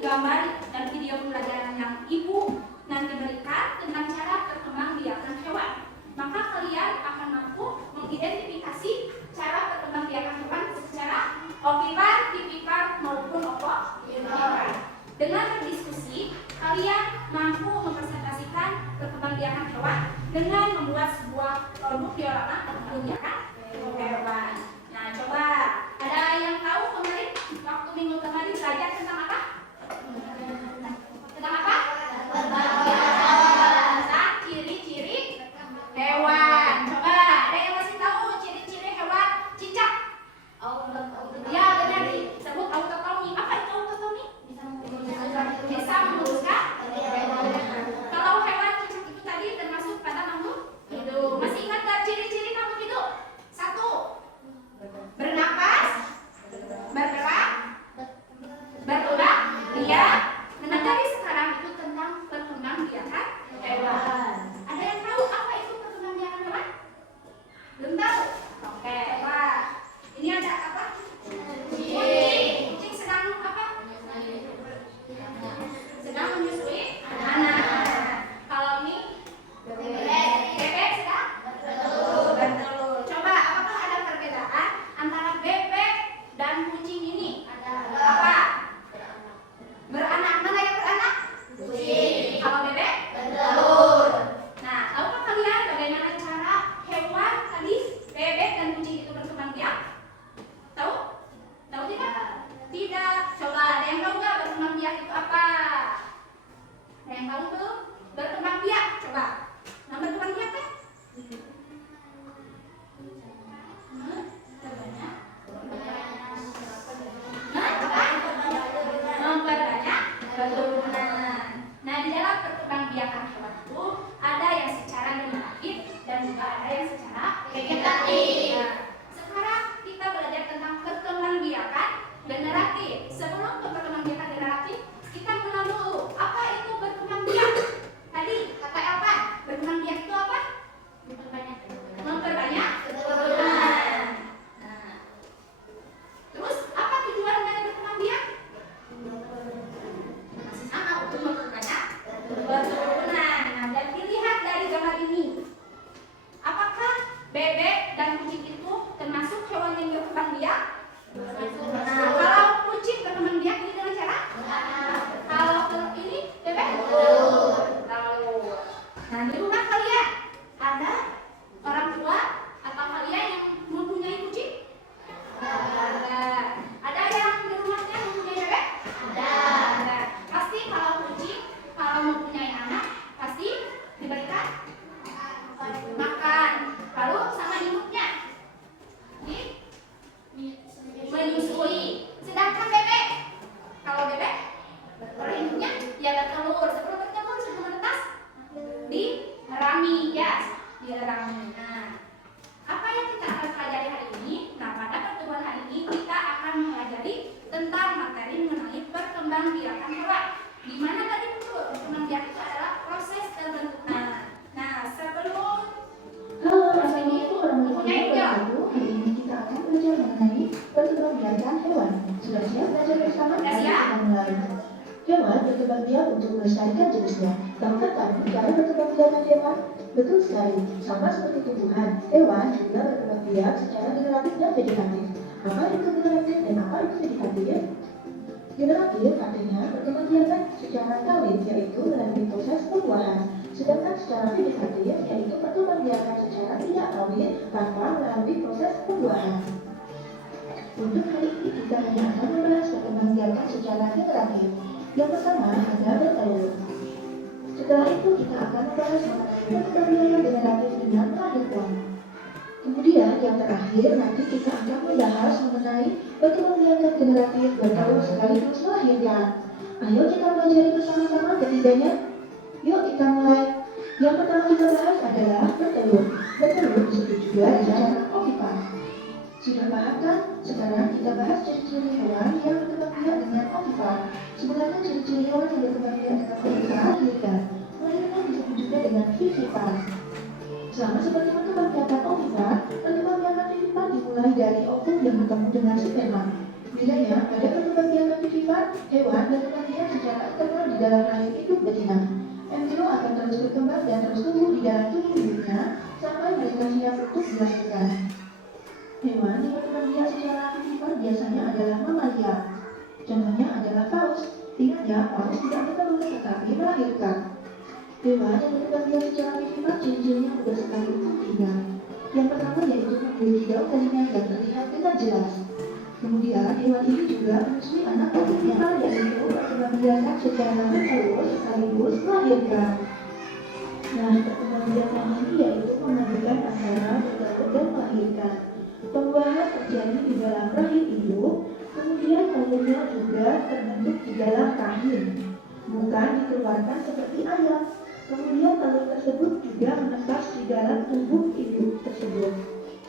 gambar dan video pembelajaran yang Ibu nanti berikan tentang cara perkembangbiakan hewan. Maka kalian akan mampu mengidentifikasi cara perkembangbiakan hewan secara ovipar, vivipar maupun ovovivipar. Dengan berdiskusi, kalian mampu mempresentasikan perkembangbiakan hewan dengan membuat sebuah produk diorama perkembangbiakan hewan. Nah, coba ada yang tahu kemarin waktu minggu kemarin belajar tentang apa? Tentang apa? Tentang ciri-ciri hewan. Coba ada yang masih tahu ciri-ciri hewan cicak? Ya, benar disebut autotomi. Apa itu autotomi? Bisa meluruskan. Kalau hewan cicak itu tadi termasuk pada makhluk hidup. Masih ingat gak ciri-ciri makhluk hidup? 1. Bernapas, bergerak, berulang, dia. Nah, dari sekarang itu tentang perkembangbiakan hewan. Ada yang tahu apa itu perkembangbiakan hewan? Belum tahu? Oke, wah. Ini ada apa? Kucing. Kucing sedang apa? Sedang menyusui anak. Kalau ini bebek sedang bertelur. Coba apakah ada perbedaan antara bebek dan kucing ini? Apa? Beranak. Mana yang beranak? Kucing. Kalau bebek bertelur. Nah, tahukah kalian bagaimana cara hewan tadi bebek dan kucing itu berkembang biak? Tahu? Tahu tidak? Tidak. Coba ada yang tahu nggak berkembang biak itu apa? Ada yang tahu belum? Berkembang biak. Coba. Nah, berkembang biak kan? Memperbanyak keturunan. Nah, di dalam perkembangbiakan hewan itu ada yang secara generatif dan juga ada yang secara vegetatif. Nah, sekarang kita belajar tentang perkembangbiakan generatif. Sebelum ke perkembangbiakan generatif, kita kenal dulu apa itu berkembang biak. Tadi kata apa? Berkembang biak itu apa? Memperbanyak keturunan. Nah, terus apa tujuan dari berkembang biak? Masih sama, untuk memperbanyak keturunan. Nah, dan dilihat dari gambar ini, apakah bebek dan kucing itu termasuk hewan yang berkembang biak? Nah, kalau kucing berkembang biak ini dengan cara? Kalau ini bebek? Telur. Nah, di rumah kalian ada orang tua atau kalian yang mempunyai kucing? Ada. Ada yang di rumahnya mempunyai bebek? Ada. Pasti kalau kucing, kalau mempunyai anak, pasti diberikan makan. Lalu sama induknya menyusui. Sedangkan bebek, kalau bebek berinduknya ya bertelur. Sebelum bertelur, sebelum menetas dirami, ya, dirami. Nah, apa yang kita akan pelajari hari ini? Nah, pada pertemuan hari ini kita akan mempelajari tentang materi mengenai perkembangbiakan hewan. Di mana tadi betul perkembangbiakan itu adalah proses terbentuknya. Nah, sebelum Halo, Assalamualaikum warahmatullahi wabarakatuh. Hari ini kita akan belajar mengenai perkembangbiakan hewan. Sudah siap belajar bersama? Sudah Mari siap. kita mulai. Hewan berkembang biak untuk melestarikan jenisnya. Tahukah kamu cara perkembangbiakan hewan? Betul sekali. Sama seperti tumbuhan, hewan juga berkembang biak secara generatif dan vegetatif. Apa itu generatif dan apa itu vegetatif? Generatif artinya perkembangbiakan secara kawin, yaitu melalui proses pembuahan. Sedangkan secara vegetatif yaitu perkembangbiakan secara tidak kawin tanpa melalui proses pembuahan. Untuk hari ini kita hanya akan membahas perkembangbiakan secara generatif. Yang pertama ada bertelur. Setelah itu kita akan membahas mengenai perkembangbiakan generatif dengan melahirkan. Kemudian yang terakhir nanti kita akan membahas mengenai perkembangbiakan generatif bertelur sekaligus melahirkan. Ayo kita pelajari bersama-sama ketiganya. Yuk kita mulai. Yang pertama kita bahas adalah bertelur. Bertelur disebut juga dengan ovipar. Sudah paham kan? Sekarang kita bahas ciri-ciri hewan yang berkembang biak dengan ovipar. Sebenarnya ciri-ciri hewan yang berkembang biak dengan ovipar melahirkan. Melahirkan disebut juga dengan vivipar. Sama seperti perkembangbiakan ovipar, perkembangbiakan vivipar dimulai dari ovum yang bertemu dengan sperma. Bedanya pada perkembangbiakan vivipar, hewan berkembang biak dalam rahim induk betina. Embrio akan terus berkembang dan terus tumbuh di dalam tubuh ibunya sampai mereka siap untuk dilahirkan. Hewan yang berkembang biak secara aktivitas biasanya adalah mamalia. Contohnya adalah paus. Ingat ya, paus tidak bertelur tetapi melahirkan. Hewan yang berkembang biak secara aktivitas ciri-cirinya mudah sekali untuk diingat. Yang pertama yaitu memiliki daun telinga yang terlihat dengan jelas. Kemudian hewan ini juga menyusui anak induknya, yaitu berkembangbiakan secara bertelur sekaligus melahirkan. Nah, perkembangbiakan ini yaitu memadukan antara bertelur dan melahirkan. Pembuahan terjadi di dalam rahim induk, kemudian telurnya juga terbentuk di dalam rahim, bukan dikeluarkan seperti ayam. Kemudian telur tersebut juga menetas di dalam tubuh induk tersebut.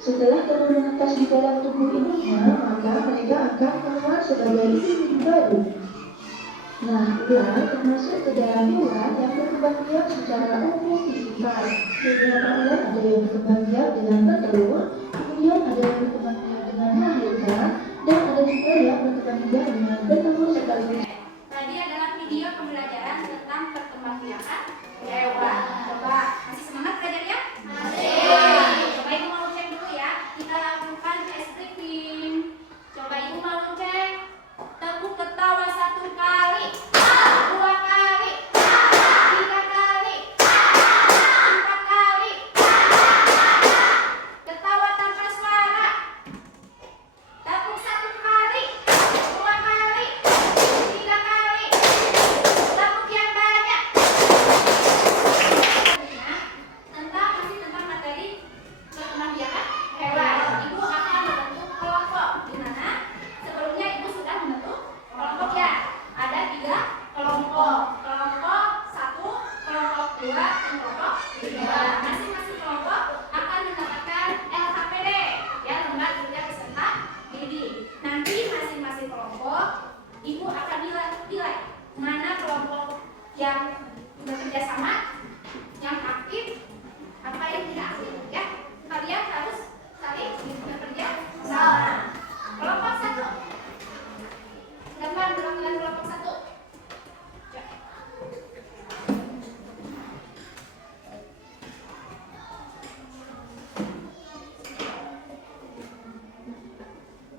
Setelah telur menetas di dalam tubuh induknya, maka mereka akan keluar sebagai individu baru. Nah, ular termasuk ke dalam hewan yang berkembang biak secara ovovivipai. Beberapa ular ada yang berkembang biak dengan bertelur, kemudian ada yang berkembang biak dengan melahirkan, dan ada juga yang berkembang biak dengan bertelur sekaligus. Tadi adalah video pembelajaran tentang perkembangbiakan hewan. Coba masih semangat belajarnya? Masih. Coba ibu mau cek dulu ya. Kita lakukan test stripping. Coba ibu mau cek. Tepuk ketawa 1 kali, 2 kali, 3 kali, 4 kali. Ketawa tanpa suara. Tepuk 1 kali, 2 kali, 3 kali. Tepuk yang banyak. Tentang materi perkembangbiakan hewan. Ibu akan membentuk kelompok di mana sebelumnya ibu sudah membentuk kelompok ya. Ada 3 kelompok. Kelompok 1, kelompok 2, dan kelompok 3. Masing-masing kelompok akan mendapatkan LKPD, ya, lembar kerja peserta didik. Nanti masing-masing kelompok ibu akan nilai mana kelompok yang bekerja sama, yang aktif, apa yang tidak aktif, ya. Kalian harus saling bekerja sama. Kelompok 1. Gambar perwakilan kelompok 1.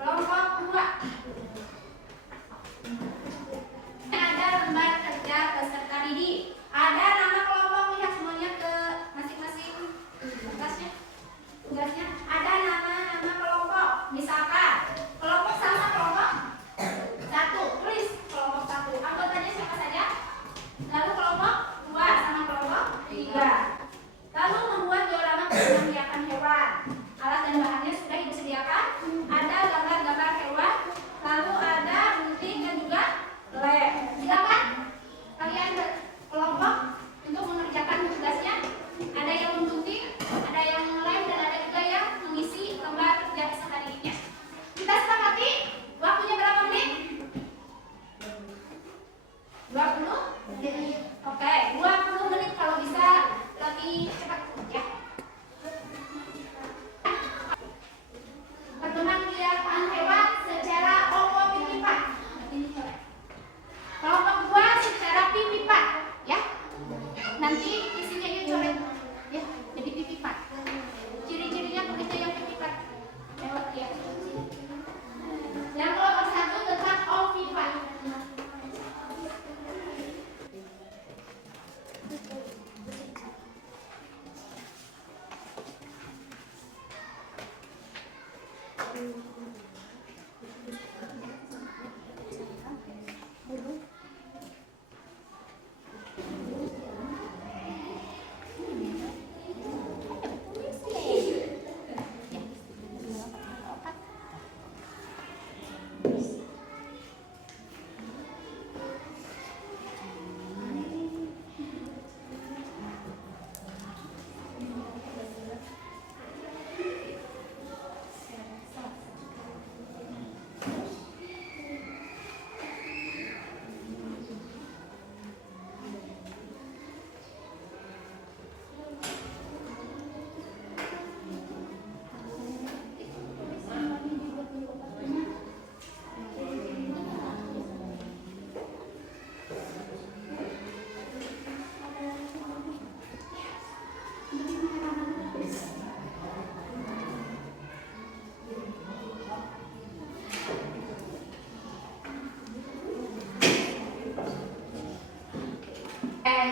Kelompok 2. Ada lembar kerja peserta didik. Ada nama kelompok, lihat semuanya ke masing-masing tugasnya. Ada nama kelompok. Misalkan kelompok sama kelompok 1, tulis kelompok 1. Anggotanya siapa saja? Lalu kelompok 2 sama kelompok 3. Lalu membuat diorama perkembangbiakan hewan. Alat dan bahannya sudah ibu sediakan. Ada gambar-gambar hewan. Lalu ada gunting dan juga lem. Silakan kalian berkelompok untuk mengerjakan tugasnya. Ada yang menggunting, ada yang lem, dan ada juga yang mengisi lembar kerja peserta didiknya. Kita sepakati waktunya berapa menit? 20 menit. Oke, 20 menit, kalau bisa lebih cepat ya. Perkembangbiakan hewan secara ovovivipai. Kelompok 2 secara vivipai, ya. Nanti isinya yuk coret, ya, jadi vivipai. Ciri-cirinya begitu yang vivipai. Lewat dia. Yang kelompok 1 tentang ovivipai. Eh,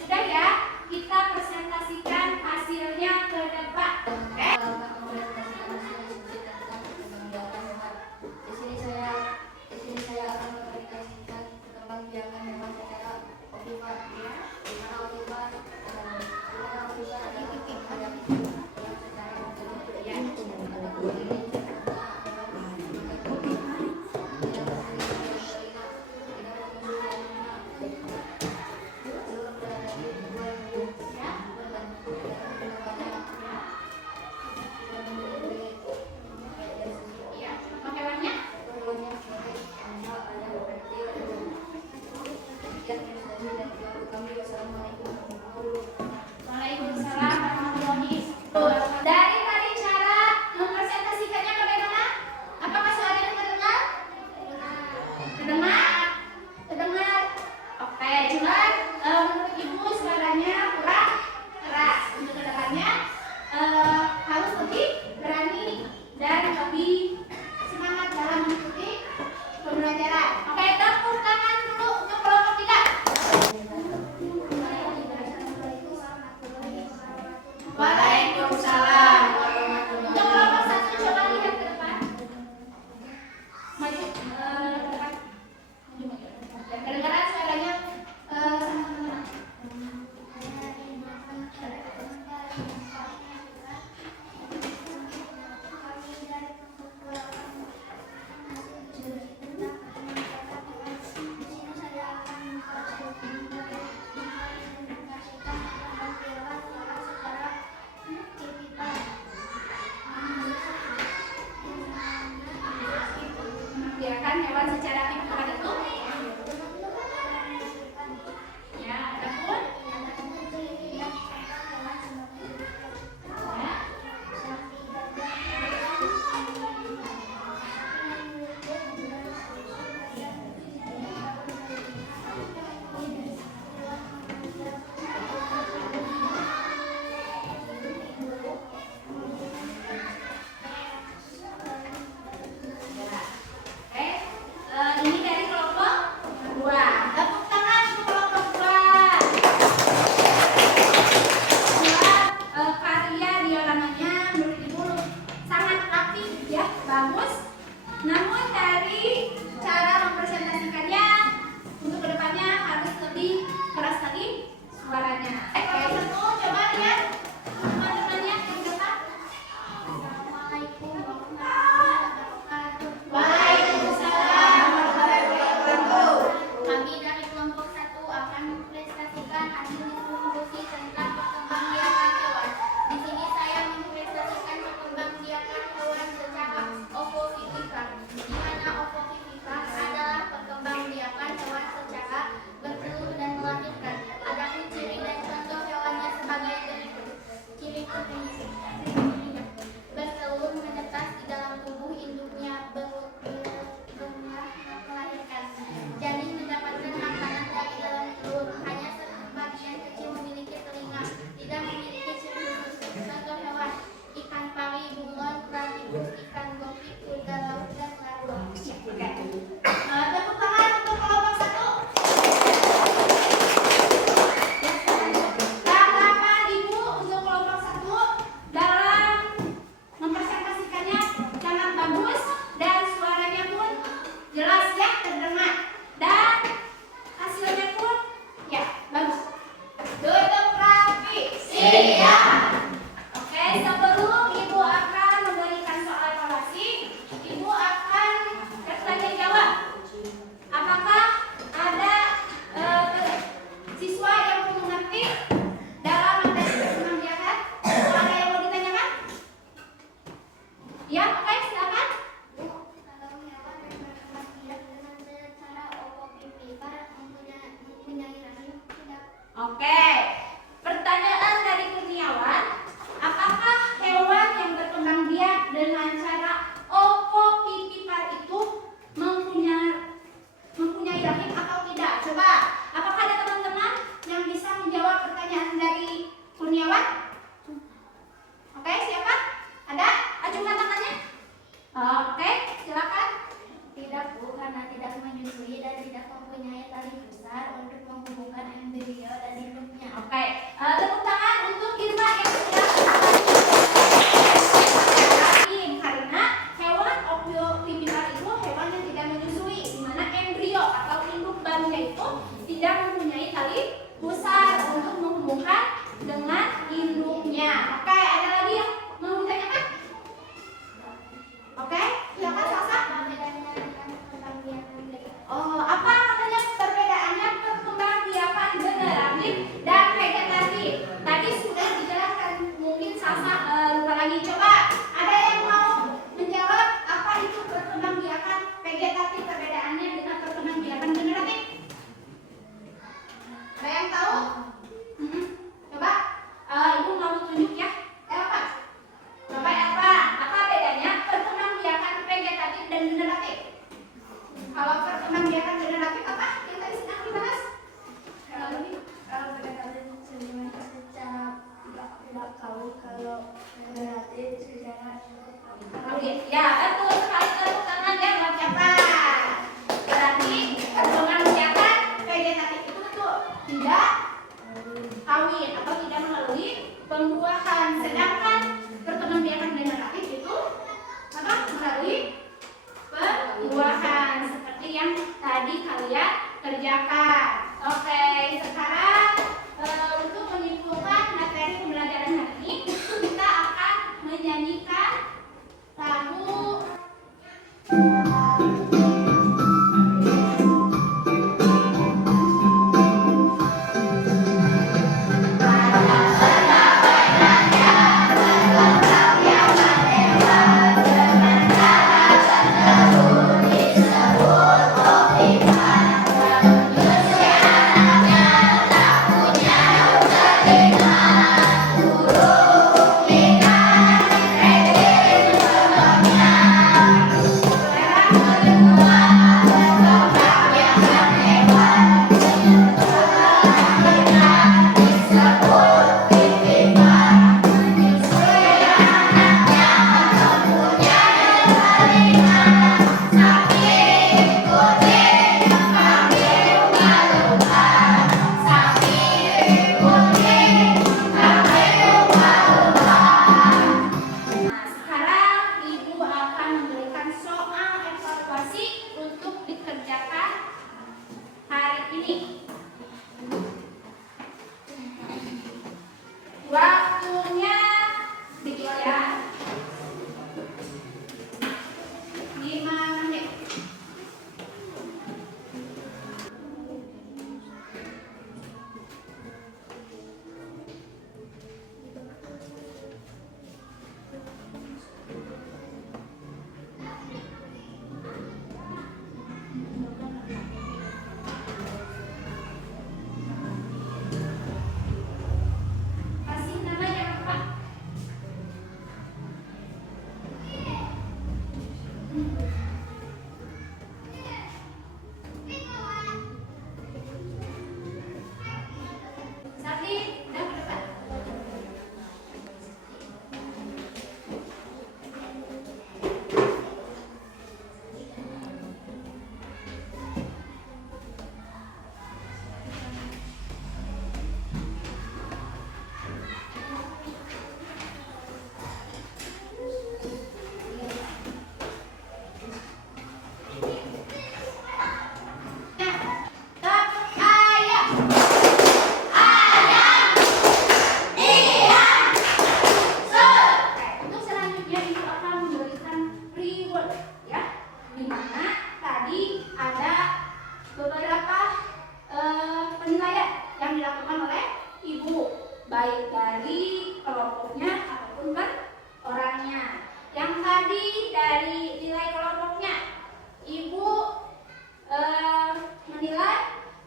sudah ya, kita presentasikan hasilnya ke depan. Oke. Di sini saya akan mempresentasikan perkembangbiakan hewan secara optimal. Di mana optimal ada yang secara Waalaikumsalam warahmatullahi wabarakatuh. Dari tadi cara mempresentasikannya bagaimana? Apakah suaranya terdengar? Terdengar? Terdengar? Oke, cuman menurut Ibu suaranya kurang keras. Untuk kedepannya harus lebih berani dan lebih semangat dalam mengikuti pembelajaran. Oke, tepuk tangan dulu untuk kelompok 3. Waalaikumsalam warahmatullahi wabarakatuh. Untuk kelompok 1 coba lihat ke depan. Maju ke depan. Dan kedengaran suaranya membiarkan hewan secara tipikal itu. Ya, adapun ini dari kelompok 2. Tepuk tangan untuk kelompok 2. Karya diolangannya menurut Ibu sangat rapi ya, bagus. Namun dari cara mempresentasikannya untuk kedepannya harus lebih keras lagi suaranya. Kelompok 1 coba lihat teman-temannya yang depan. Assalamualaikum warahmatullahi wabarakatuh. Waalaikumsalam warahmatullahi wabarakatuh. Kami dari kelompok 1 akan mempresentasikan hasil diskusi tentang perkembangbiakan hewan. Di sini saya mempresentasikan perkembangbiakan hewan secara ovovivipa. Di mana ovovivipa adalah perkembangbiakan hewan secara bertelur dan melahirkan. Adapun ciri dan contoh hewannya sebagai berikut. Ciri pentingnya bertelur menetas di dalam tubuh induknya, melahirkan. Janin mendapatkan makanan dari dalam telur. Hanya sebagian kecil memiliki telinga, tidak memiliki ciri khusus. Contoh hewan: ikan pari, bunglon, platypus, ikan gopik, kuda laut, dan laut. Tepuk tangan untuk kelompok 1. Tanggapan Ibu untuk kelompok 1 dalam mempresentasikannya sangat bagus dan suaranya pun jelas ya, terdengar, dan hasilnya pun ya bagus. Duduk rapi. Siap. Oke, sebelum Ibu akan memberikan soal evaluasi, Ibu akan bertanya jawab. Apakah ada siswa yang belum mengerti dalam materi perkembangbiakan? Ada yang mau ditanyakan? Ya, oke, silakan. Kalau hewan yang berkembang biak dengan cara ovovivipa mempunyai rahim tidak. Oke. Pertanyaan dari Kurniawan, apakah hewan yang berkembang biak dengan cara ovovivipa itu mempunyai rahim atau tidak? Coba, apakah ada teman-teman yang bisa menjawab pertanyaan dari Kurniawan? Oke, siapa? Ada? Acungkan tangannya. Oke, silakan. Tidak, Bu, karena tidak menyusui dan tidak mempunyai tali besar menghubungkan embrio dan induknya. Oke, tepuk tangan untuk Irma yang sudah rahim, karena hewan oviovivipar itu hewan yang tidak menyusui, di mana embrio atau induk barunya itu tidak mempunyai tali pusar untuk menghubungkan dengan induknya. Oke, ada lagi yang mau ditanyakan? Oke, silakan Sasa. Oh, apa katanya perbedaannya perkembangbiakan generatif dan vegetatif? Tadi sudah dijelaskan, mungkin Sasa lupa lagi. Coba ada yang mau menjawab apa itu perkembangbiakan vegetatif, perbedaannya dengan perkembangbiakan generatif? Ada yang tahu? Coba, Ibu mau tunjuk ya. Apa? Coba apa bedanya perkembangbiakan vegetatif dan generatif? Kalau perkembangbiakan generatif apa yang tadi sedang dibahas? Kalau vegetatif secara tidak tahu, kalau generatif secara Oke, ya betul sekali, tepuk tangan ya buat siapa? Berarti perkembangbiakan vegetatif itu betul tidak kawin atau tidak melalui pembuahan, sedangkan perkembangbiakan generatif itu apa? Melalui pembuahan seperti yang tadi kalian kerjakan. Oke, sekarang untuk menyimpulkan materi pembelajaran hari ini, kita akan menyanyikan lagu sekarang Ibu akan memberikan soal evaluasi untuk dikerjakan hari ini. Waktunya dikit ya. 5 menit. Kasih namanya apa? Sakti, udah ke depan. Tepuk ayam. Untuk selanjutnya Ibu akan memberikan reward ya, di mana tadi ada beberapa penilaian yang dilakukan oleh Ibu, baik dari kelompoknya ataupun per orangnya. Yang tadi dari nilai kelompoknya, Ibu menilai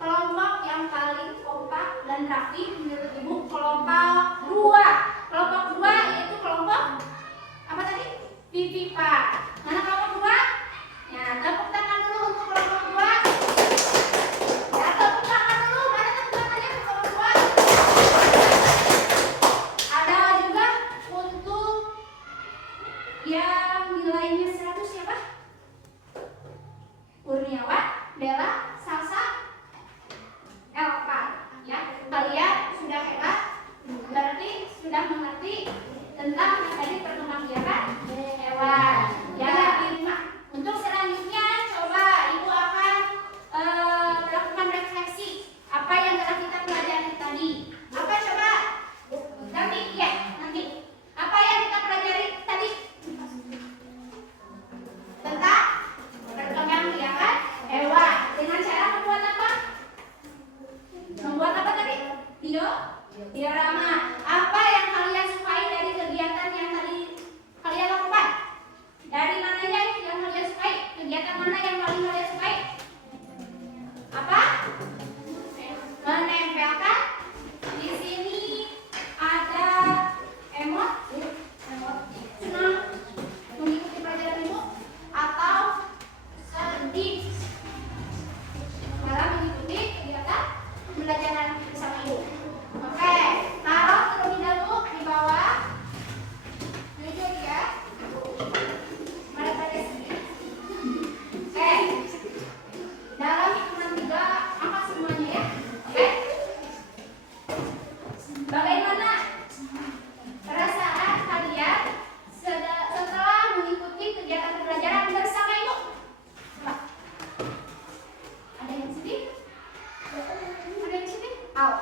kelompok yang paling kompak dan rapi menurut Ibu kelompok 2. Kelompok 2 yaitu kelompok apa tadi? Vivipar. Mana kelompok 2? Ya, tepuk tangan dulu untuk kelompok 2. Ya, tepuk tangan dulu. Mana tepuk tangannya untuk kelompok 2? Ada juga untuk yang nilainya 100 siapa? Kurniawan, Bella, Salsa, Elva.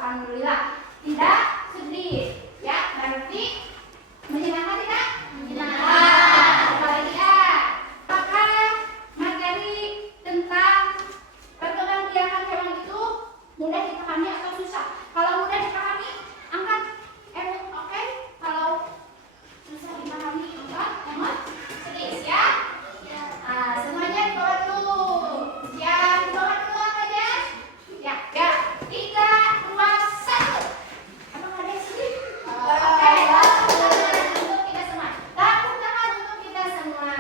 Alhamdulillah. Tidak sedih. Ya, berarti menyenangkan tidak? Menyenangkan. Apalagi ya? Apakah materi tentang perkembangbiakan hewan itu mudah dipahami atau susah? Kalau mudah dipahami, angkat oke. Kalau susah dipahami, angkat emot. Sedih ya? Semuanya di bawah dulu. Yang di bawah dulu apa aja? Ya, 3, 2, 1. Emang ada yang sedih? Oke, tepuk tangan untuk kita semua. Tepuk tangan untuk kita semua.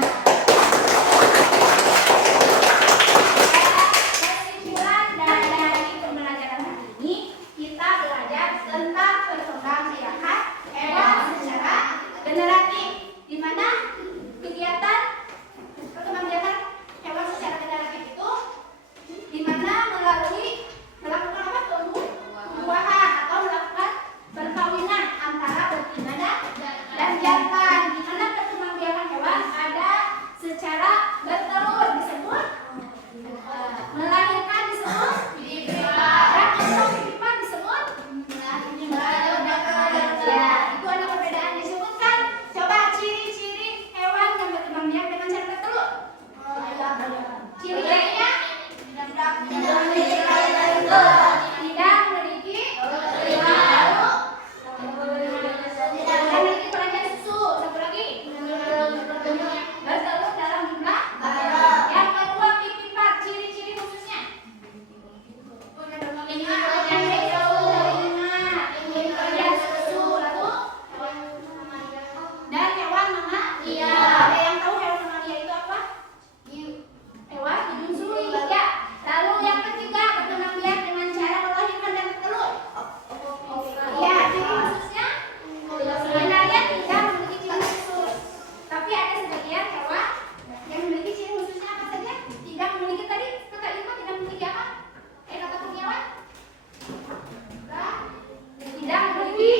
Kesimpulan dari pembelajaran hari ini, kita belajar tentang perkembangbiakan hewan secara generatif. Di mana kegiatan perkembangbiakan hewan secara generatif itu di mana melalui melakukan apa? Pembuahan atau melakukan perkawinan antara betina dan jantan. Di mana perkembangbiakan hewan ada secara bertelur disebut melahirkan disebut dan untuk pipipan disebut ya, itu ada perbedaan disebutkan. Coba ciri-ciri hewan yang berkembang biak dengan cara bertelur. Ciri-cirinya tidak memiliki tidak memiliki keranjang susu. Satu lagi bertelur dalam jumlah. Yang kedua pipipan, ciri-ciri khususnya keranjang susu. Lalu dan hewan mamalia. Ada yang tahu hewan mamalia itu apa? Hewan menyusui ya. Lalu yang ketiga berkembang biak dengan cara melahirkan dan bertelur. Ya, ciri khususnya sebenarnya tidak memiliki ciri khusus, tapi ada sebagian hewan yang memiliki ciri khususnya apa saja? Tidak memiliki tadi kata Irma tidak memiliki apa? Kata Kurniawan? Tidak memiliki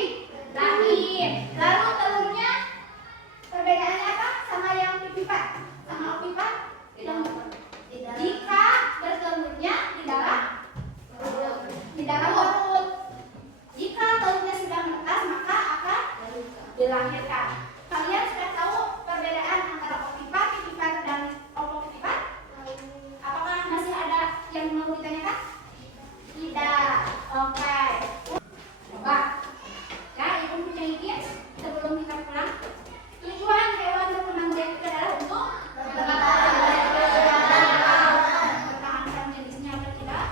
rahim. Lalu telurnya perbedaannya apa sama yang pipipan? Sama opipan? Jika bertelurnya di dalam perut. Jika telurnya sudah menetas maka akan dilahirkan. Kalian sudah tahu perbedaan antara opipan, pipipan dan opopipan? Apakah masih ada yang mau ditanyakan? Tidak. Oke. Coba. Ya, ibu punya izin sebelum kita pulang. Tujuan hewan berkembang biak itu adalah untuk mempertahankan jenisnya atau tidak?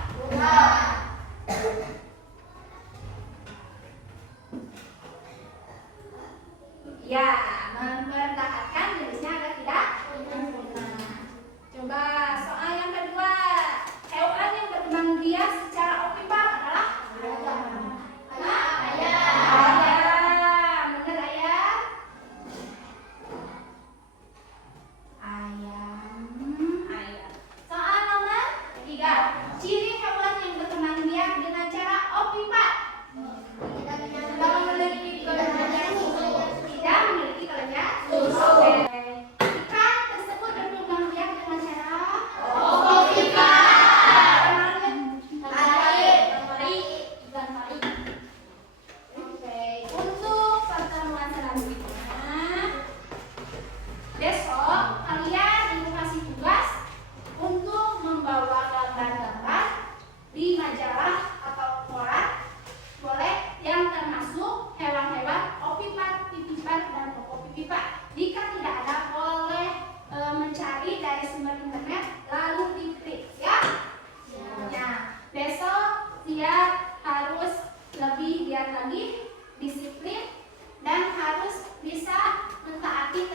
Ya, mempertahankan jenisnya agar tidak punah. Coba soal yang kedua, hewan yang berkembang biak secara optimal adalah ayam. Benar ayam? Ayam. Soal nomor 3, ciri hewan yang berkembang biak dengan cara optimal. Tidak memiliki kelenjar susu. Tidak memiliki kelenjar susu. Ikan tersebut berkembang biak dengan cara untuk pertemuan selanjutnya besok kalian dikasih tugas untuk membawa gambar-gambar di majalah atau koran, boleh, yang termasuk hewan-hewan opipan, pipipan, dan opopipipan. Jika tidak ada, boleh mencari dari sumber internet lalu diklik ya. Besok dia harus lebih giat lagi, disiplin, dan harus bisa mentaati